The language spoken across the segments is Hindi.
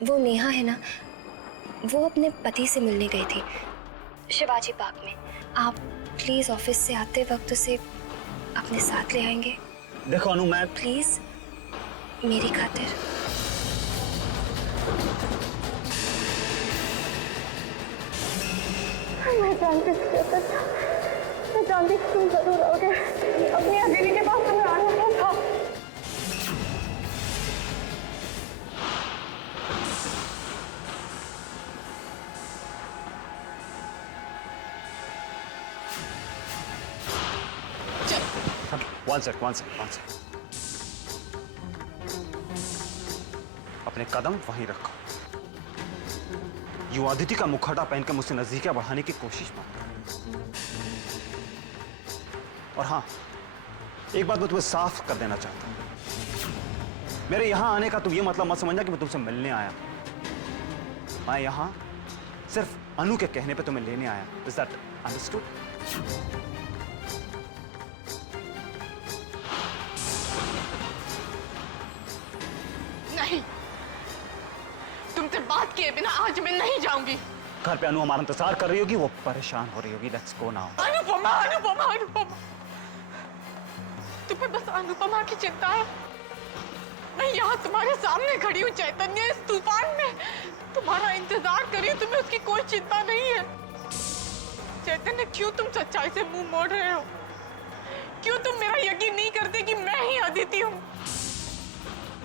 वो नेहा है ना, वो अपने पति से मिलने गई थी शिवाजी पार्क में। आप प्लीज ऑफिस से आते वक्त उसे अपने साथ ले आएंगे? देखो अनु, मैं प्लीज, मेरी खातिर। मैं जानती थी तुम जरूर आओगे। अपनी अकेली के पास तुम्हें आना क्या था? One sec. अपने कदम वहीं रखो। यू अदिति का मुखौटा पहनकर मुझसे नजदीकियां बढ़ाने की कोशिश मत करो। और हाँ, एक बात मैं तुम्हें साफ कर देना चाहता हूं। मेरे यहां आने का तुम ये मतलब मत समझना कि मैं तुमसे मिलने आया। मैं यहां सिर्फ अनु के कहने पे तुम्हें लेने आया। Is that understood? नहीं, तुमसे बात किए बिना आज मैं नहीं जाऊंगी। घर पे अनु हमारा इंतजार कर रही होगी, वो परेशान हो रही होगी। Let's go now. Anupama, Anupama, Anupama, तुम्हें बस अनुपमा की चिंता है। मैं यहाँ तुम्हारे सामने खड़ी हूँ चैतन्य, इस तूफान में तुम्हारा इंतजार कर रही हूँ। तुम्हें उसकी कोई चिंता नहीं है। चैतन्य, क्यों तुम सच्चाई से मुंह मोड़ रहे हो? क्यों तुम मेरा यकीन नहीं करते कि मैं ही अदिति हूँ,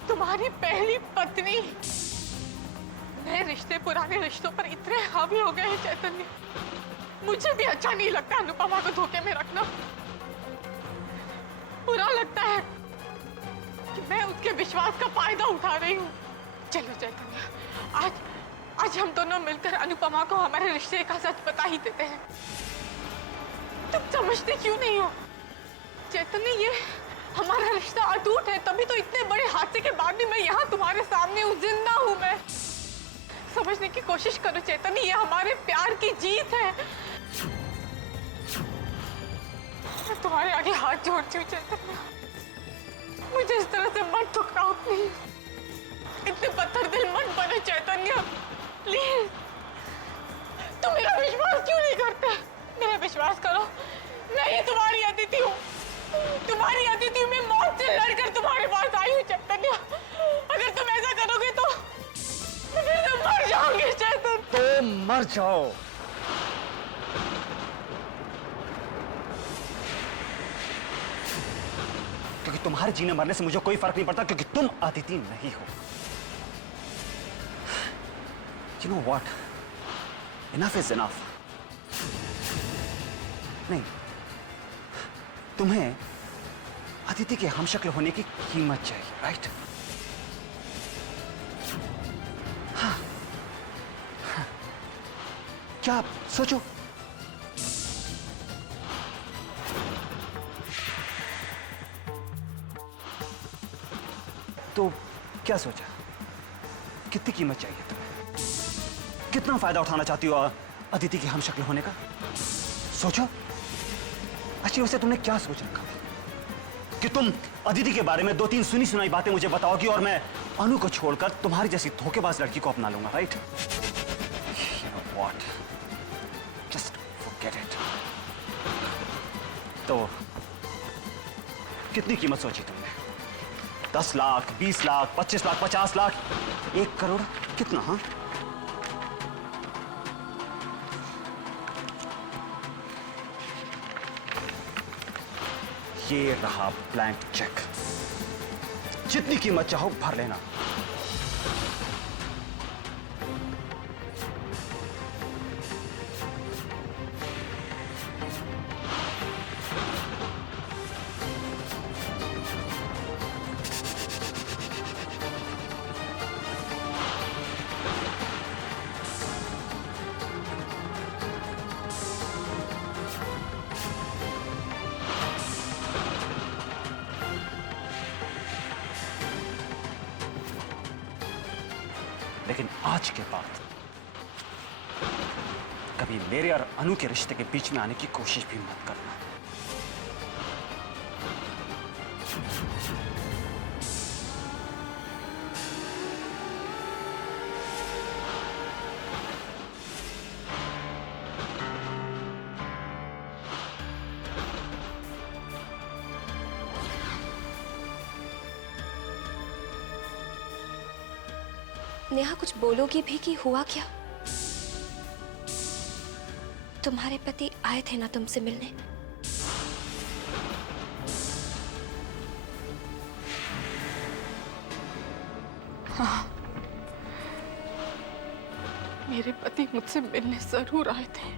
तुम्हारी पहली पत्नी? नए रिश्ते पुराने रिश्तों पर इतने हावी हो गए हैं चैतन्य। मुझे भी अच्छा नहीं लगता अनुपमा को धोखे में रखना। बुरा लगता है कि मैं उसके विश्वास का फायदा उठा रही हूँ। चलो चैतन्य, आज हम दोनों मिलकर अनुपमा को हमारे रिश्ते का सच बता ही देते हैं। तुम समझते क्यों नहीं हो चैतन्य? ये हमारा रिश्ता अटूट है, तभी तो इतने बड़े हादसे के बाद भी मैं यहाँ तुम्हारे सामने हूँ, जिंदा हूँ। मैं समझने की कोशिश करो चैतन्य, ये हमारे प्यार की जीत है। मैं तुम्हारे आगे हाथ जोड़ती हूँ चैतन्य, मुझे इस तरह से मत ठुकराओ प्लीज। इतने पत्थर दिल मत बनो चैतन्य, प्लीज। तुम मेरा विश्वास क्यों नहीं करते? मेरा विश्वास करो, मैं ही तुम्हारी अदिति हूँ। तुम्हारी अदिति मैं मौत से लड़कर तुम्हारे पास आई हूँ चैतन्य। अगर तुम ऐसा करोगे तो फिर तुम मर जाओगे चैतन्य। तो मर जाओ। क्योंकि तुम्हारे जीने मरने से मुझे कोई फर्क नहीं पड़ता, क्योंकि तुम अदिति नहीं हो। You know what? Enough is enough. नहीं, तुम्हें अदिति के हमशक्ल होने की कीमत चाहिए, राइट? हाँ, हाँ। क्या आप सोचो? तो क्या सोचा? कितनी कीमत चाहिए तुम्हें? कितना फायदा उठाना चाहती हो अदिति की हमशक्ल होने का? सोचो। अच्छी वैसे तुमने क्या सोच रखा कि तुम अदिति के बारे में 2-3 सुनी सुनाई बातें मुझे बताओगी और मैं अनु को छोड़कर तुम्हारी जैसी धोखेबाज लड़की को अपना लूंगा, right? You know what? Just forget it. तो कितनी कीमत सोची तुमने? 10 लाख, 20 लाख, 25 लाख, 50 लाख, 1 करोड़? कितना? हाँ, ये रहा ब्लैंक चेक। जितनी कीमत चाहो भर लेना। लेकिन आज के बाद कभी मेरे और अनु के रिश्ते के बीच में आने की कोशिश भी मत करना। नेहा कुछ बोलोगी भी कि हुआ क्या? तुम्हारे पति आए थे ना तुमसे मिलने? हाँ, मेरे पति मुझसे मिलने जरूर आए थे,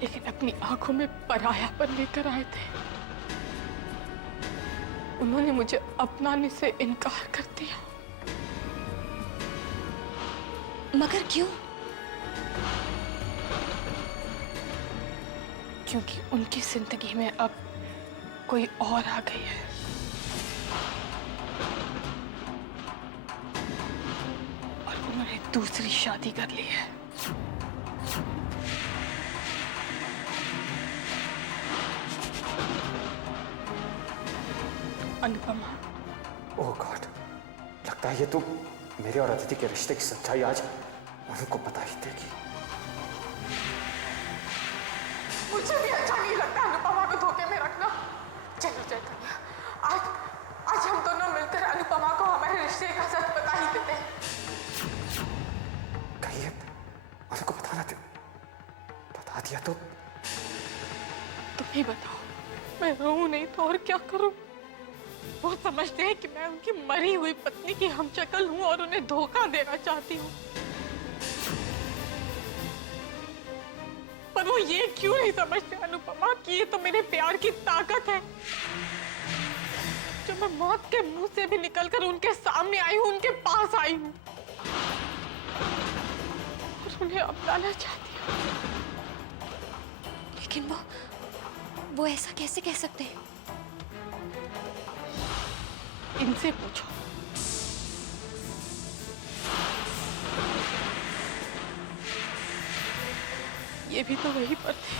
लेकिन अपनी आंखों में परायापन लेकर आए थे। उन्होंने मुझे अपनाने से इनकार कर दिया। मगर क्यों? क्योंकि उनकी जिंदगी में अब कोई और आ गई है। और उन्होंने दूसरी शादी कर ली है। अनुपमा। ओह गॉड, लगता है ये तो मेरे और अदिति के रिश्ते की सच्चाई आज उनको पता ही देगी। मुझे भी अच्छा नहीं लगता अनुपमा को धोखे में रखना। चलो चैतन्य, आज हम दोनों मिलकर अनुपमा को हमारे रिश्ते का सच बता ही देते हैं। कहिए, उनको बताना दो। बता दिया तो तुम ही बताओ, मैं रहूं नहीं तो और क्या करूं? वो समझते हैं कि मैं उनकी मरी हुई पत्नी की हमशक्ल हूं और उन्हें धोखा देना चाहती हूं। पर वो ये क्यों नहीं समझते अनुपमा कि ये तो मेरे प्यार की ताकत है, जो मैं मौत के मुंह से भी निकलकर उनके सामने आई हूं, उनके पास आई हूं और उन्हें अपनाना चाहती हूं। लेकिन वो ऐसा कैसे कह सकते हैं? इनसे पूछो। ये भी तो वही पर थे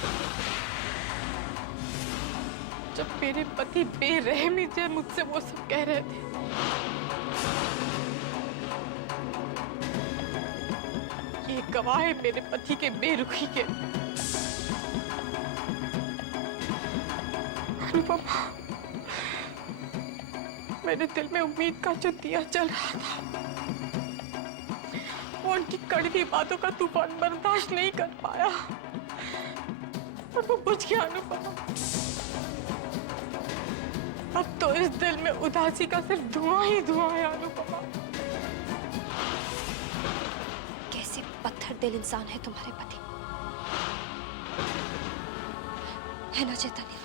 जब मेरे पति बेरहमी से मुझसे वो सब कह रहे थे। ये गवाह है मेरे पति के बेरुखी के। अनुपमा, मेरे दिल में उम्मीद का जो दिया जल रहा था, वो उनकी कड़वी बातों का तूफान बर्दाश्त नहीं कर पाया और वो बुझ गया अनुपमा। अब तो इस दिल में उदासी का सिर्फ धुआं ही धुआं है अनुपमा। कैसे पत्थर दिल इंसान है तुम्हारे पति, है ना चैतन्य?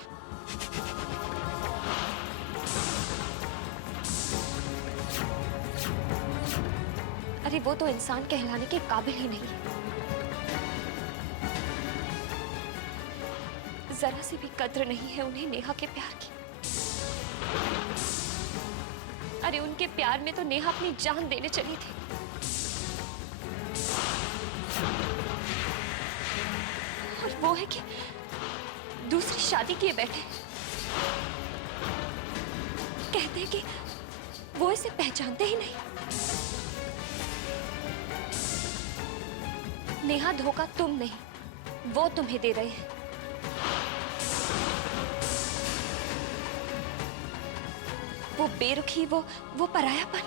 अरे वो तो इंसान कहलाने के काबिल ही नहीं है। जरा सी भी कद्र नहीं है उन्हें नेहा के प्यार की। अरे उनके प्यार में तो नेहा अपनी जान देने चली थी। और वो है कि दूसरी शादी किए बैठे, कहते हैं कि वो इसे पहचानते ही नहीं। नेहा, धोखा तुम नहीं, वो तुम्हें दे रहे हैं। वो बेरुखी, वो परायापन,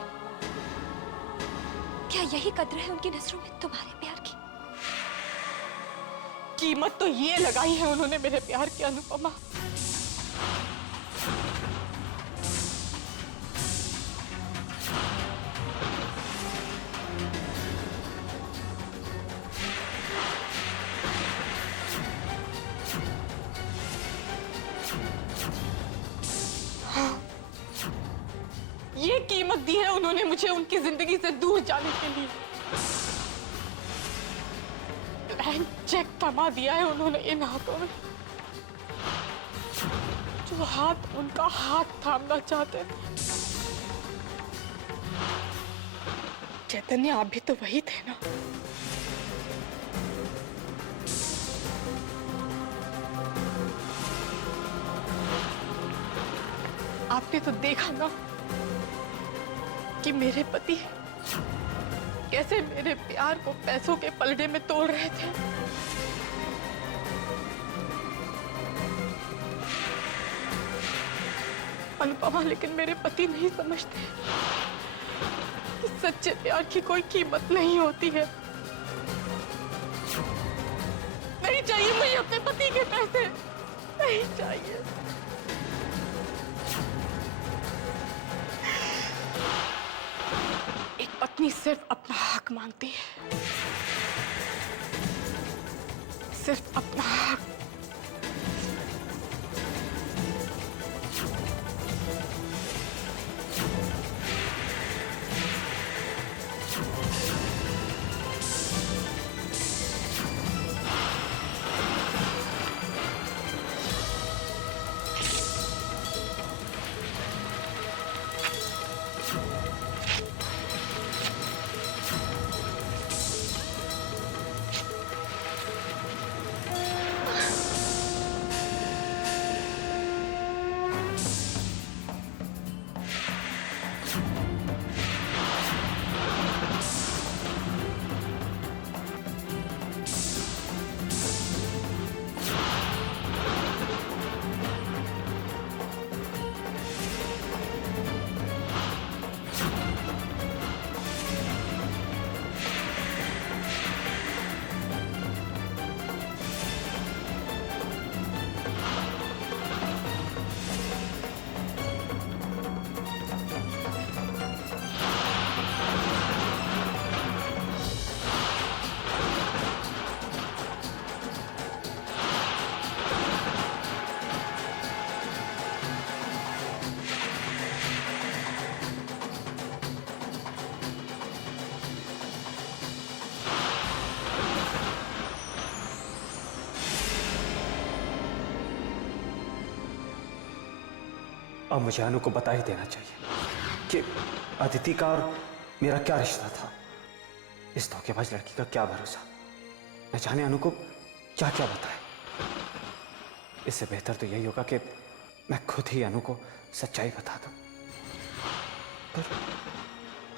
क्या यही कद्र है उनकी नजरों में तुम्हारे प्यार की? कीमत तो ये लगाई है उन्होंने मेरे प्यार की अनुपमा। ये कीमत दी है उन्होंने मुझे उनकी जिंदगी से दूर जाने के लिए। चेक थमा दिया है उन्होंने इन हाथों में, जो हाथ उनका हाथ थामना चाहते थे। चैतन्य, आप भी तो वही थे ना? आपने तो देखा ना कि मेरे पति कैसे मेरे प्यार को पैसों के पलड़े में तोड़ रहे थे। अनुपमा, लेकिन मेरे पति नहीं समझते। कि सच्चे प्यार की कोई कीमत नहीं होती है। नहीं चाहिए मुझे अपने पति के पैसे, नहीं चाहिए। एक पत्नी सिर्फ अपना हक मांगती है, सिर्फ अपना हक। अब मुझे अनु को बता ही देना चाहिए कि अदिति का और मेरा क्या रिश्ता था। इस धोखेबाज लड़की का क्या भरोसा, न जाने अनु को क्या क्या बताए। इससे बेहतर तो यही होगा कि मैं खुद ही अनु को सच्चाई बता दूं। पर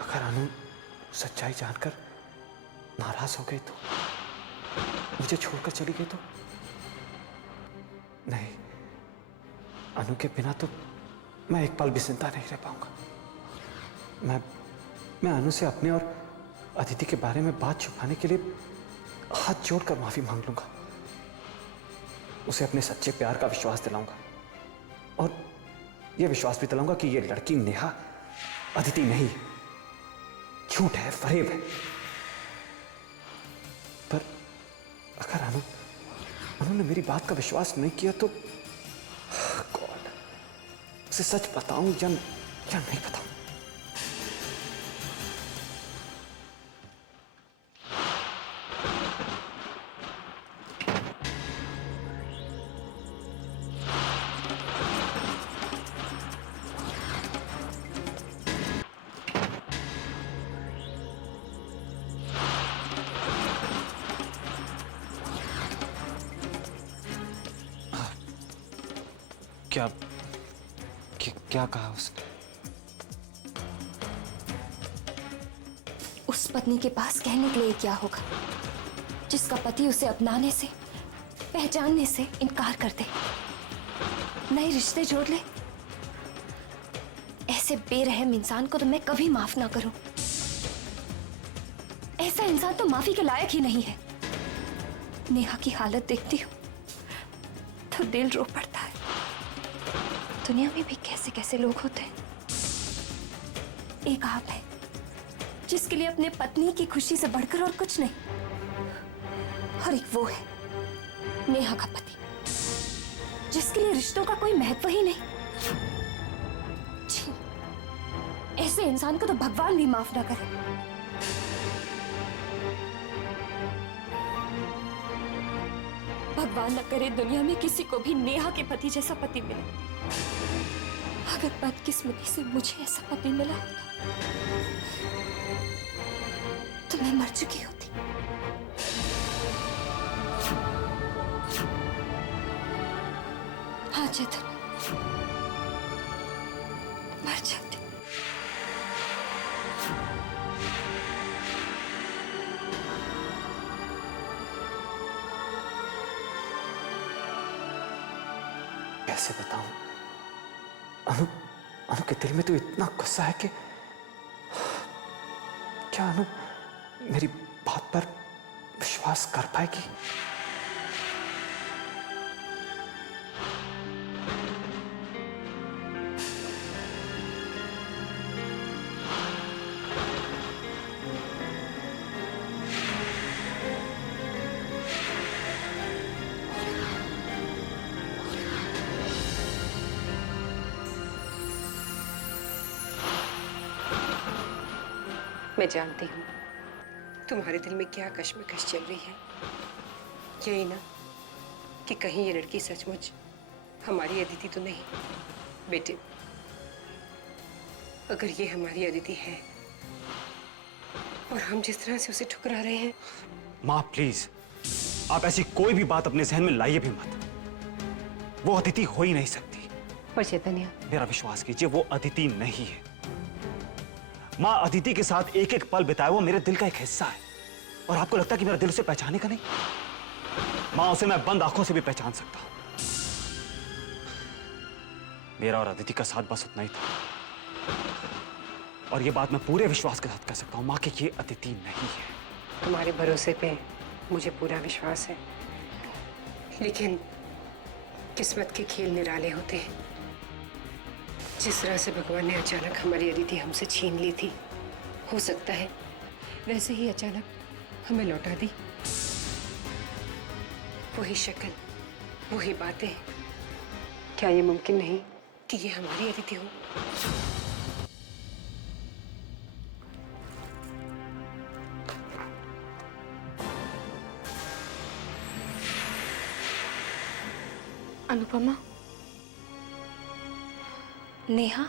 अगर अनु सच्चाई जानकर नाराज हो गई तो, मुझे छोड़कर चली गई तो? नहीं, अनु के बिना तो मैं एक पल भी जिंदा नहीं रह पाऊंगा। मैं अनु से अपने और अदिति के बारे में बात छुपाने के लिए हाथ जोड़कर माफी मांग लूंगा। उसे अपने सच्चे प्यार का विश्वास दिलाऊंगा और यह विश्वास भी दिलाऊंगा कि यह लड़की नेहा अदिति नहीं, झूठ है, फरेब है। पर अगर अनु ने मेरी बात का विश्वास नहीं किया तो गॉड, उसे सच बताऊं या नहीं बताऊं? क्या कहा उसने? उस पत्नी के पास कहने के लिए क्या होगा जिसका पति उसे अपनाने से, पहचानने से इनकार कर दे, नए रिश्ते जोड़ ले। ऐसे बेरहम इंसान को तो मैं कभी माफ ना करूं। ऐसा इंसान तो माफी के लायक ही नहीं है। नेहा की हालत देखती हूं तो दिल रो पड़ता है। दुनिया में भी कैसे कैसे लोग होते हैं। एक आप है जिसके लिए अपने पत्नी की खुशी से बढ़कर और कुछ नहीं, और एक वो है नेहा का पति जिसके लिए रिश्तों का कोई महत्व ही नहीं। छी, ऐसे इंसान को तो भगवान भी माफ ना करे। भगवान न करे दुनिया में किसी को भी नेहा के पति जैसा पति मिले। अगर बदकिस्मती से मुझे ऐसा पति मिला होता तो मैं मर चुकी होती। हाँ चेतन, मर जाती। कैसे बताऊं? अनु के दिल में तो इतना गुस्सा है कि क्या अनु मेरी बात पर विश्वास कर पाएगी? मैं जानती हूँ तुम्हारे दिल में क्या कश्मकश चल रही है। यही ना कि कहीं ये लड़की सचमुच हमारी अदिति तो नहीं। बेटे, अगर ये हमारी अदिति है और हम जिस तरह से उसे ठुकरा रहे हैं। माँ प्लीज, आप ऐसी कोई भी बात अपने जहन में लाइए भी मत। वो अदिति हो ही नहीं सकती। पर चैतन्य, मेरा विश्वास कीजिए, वो अदिति नहीं है। माँ अदिति के साथ एक एक पल बिताया वो मेरे दिल का एक हिस्सा है, और आपको लगता है कि मेरा दिल उसे पहचाने का नहीं? माँ, उसे मैं बंद आंखों से भी पहचान सकता हूं। मेरा और अदिति का साथ बस उतना ही था, और ये बात मैं पूरे विश्वास के साथ कह सकता हूं माँ कि ये अदिति नहीं है। तुम्हारे भरोसे पे मुझे पूरा विश्वास है, लेकिन किस्मत के खेल निराले होते हैं। जिस तरह से भगवान ने अचानक हमारी अदिति हमसे छीन ली थी, हो सकता है वैसे ही अचानक हमें लौटा दी। वही शक्ल, वही बातें। क्या ये मुमकिन नहीं कि ये हमारी अदिति हो? अनुपमा, नेहा,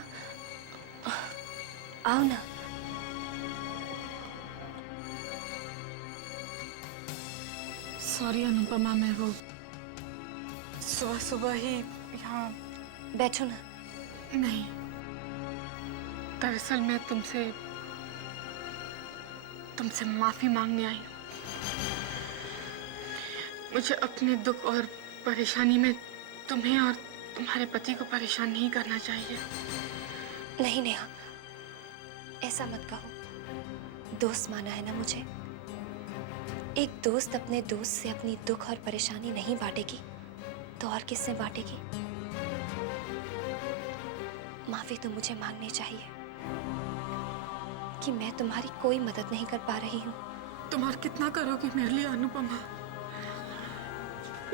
आओ ना। सॉरी अनुपमा, मैं वो सुबह सुबह ही यहाँ। बैठो ना। नहीं, दरअसल मैं तुमसे माफी मांगने आई हूँ। मुझे अपने दुख और परेशानी में तुम्हें और तुम्हारे पति को परेशान नहीं करना चाहिए। नहीं नेहा, ऐसा मत कहो। दोस्त माना है ना मुझे। एक दोस्त अपने दोस्त से अपनी दुख और परेशानी नहीं बांटेगी तो और किससे बांटेगी? माफी तो मुझे मांगनी चाहिए कि मैं तुम्हारी कोई मदद नहीं कर पा रही हूँ। तुम और कितना करोगी मेरे लिए अनुपमा?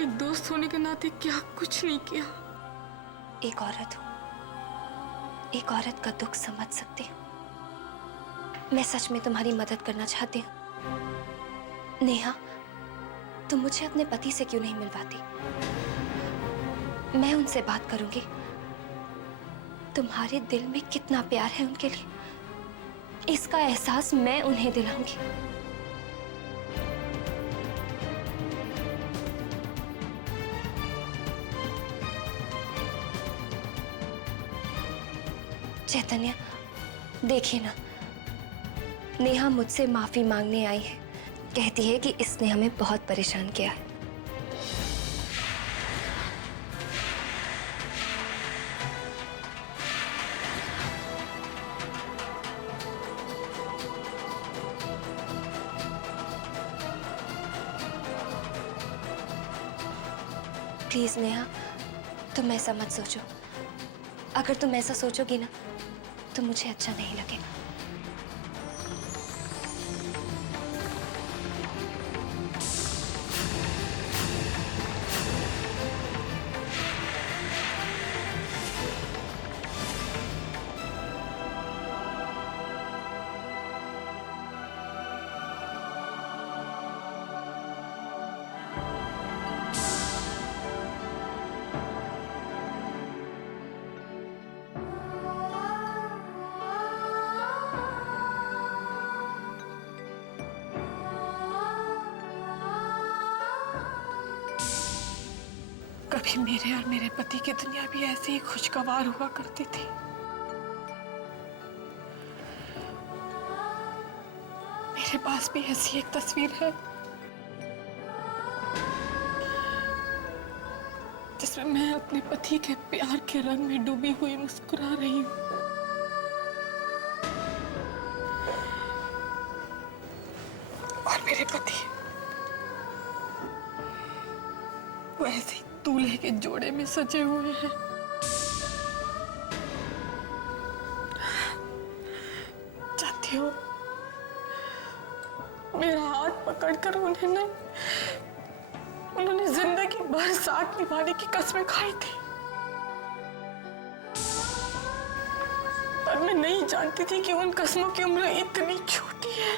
एक दोस्त होने के नाते क्या कुछ नहीं किया। एक औरत हूँ, एक औरत का दुख समझ सकती हूँ। मैं सच में तुम्हारी मदद करना चाहती हूँ। नेहा, तुम मुझे अपने पति से क्यों नहीं मिलवाती? मैं उनसे बात करूंगी। तुम्हारे दिल में कितना प्यार है उनके लिए, इसका एहसास मैं उन्हें दिलाऊंगी। चैतन्य, देखिए ना, नेहा मुझसे माफी मांगने आई है। कहती है कि इसने हमें बहुत परेशान किया है। प्लीज नेहा, तुम ऐसा मत सोचो। अगर तुम ऐसा सोचोगी ना तो मुझे अच्छा नहीं लगेगा। कभी मेरे और मेरे पति की दुनिया भी ऐसे ही खुशगवार हुआ करती थी। मेरे पास भी ऐसी एक तस्वीर है जिसमें मैं अपने पति के प्यार के रंग में डूबी हुई मुस्कुरा रही हूँ। और मेरे पति वैसे ही दूल्हे के जोड़े में सजे हुए हैं। जानती हो, मेरा हाथ पकड़कर उन्होंने जिंदगी भर साथ निभाने की कसमें खाई थी, पर मैं नहीं जानती थी कि उन कसमों की उम्र इतनी छोटी है।